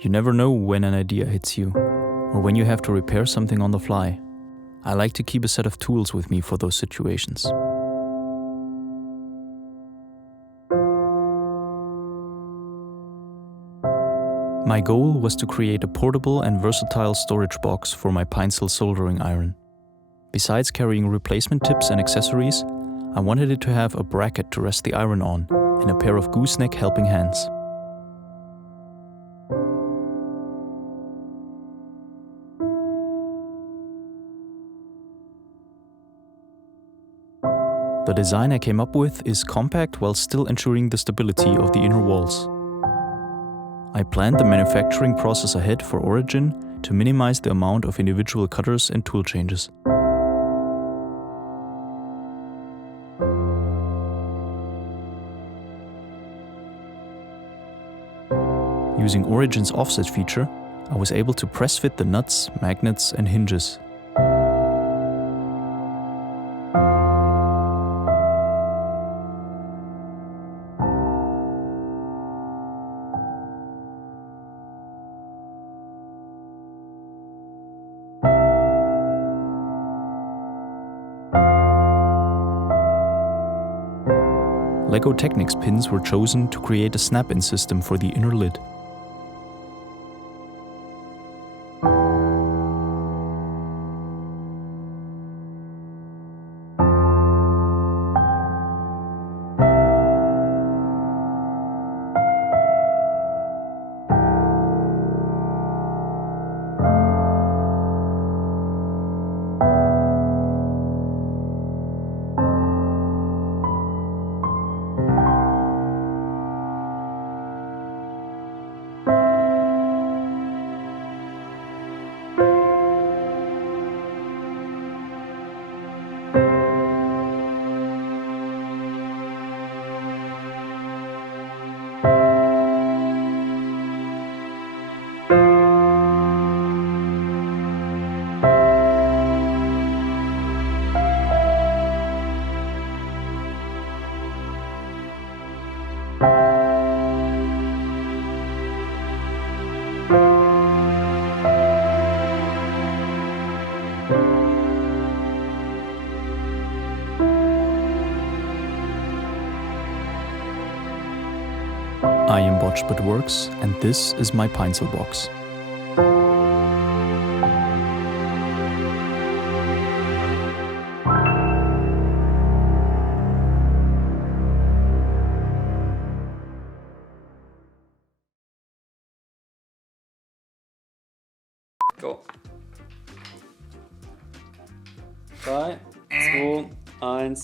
You never know when an idea hits you, or when you have to repair something on the fly. I like to keep a set of tools with me for those situations. My goal was to create a portable and versatile storage box for my Pinecil soldering iron. Besides carrying replacement tips and accessories, I wanted it to have a bracket to rest the iron on and a pair of gooseneck helping hands. The design I came up with is compact while still ensuring the stability of the inner walls. I planned the manufacturing process ahead for origin to minimize the amount of individual cutters and tool changes. Using Origin's offset feature, I was able to press fit the nuts, magnets and hinges. LEGO Technics pins were chosen to create a snap-in system for the inner lid. I am BodgedButWorks, and this is my Pinecil box. Go. 3, 2, 1.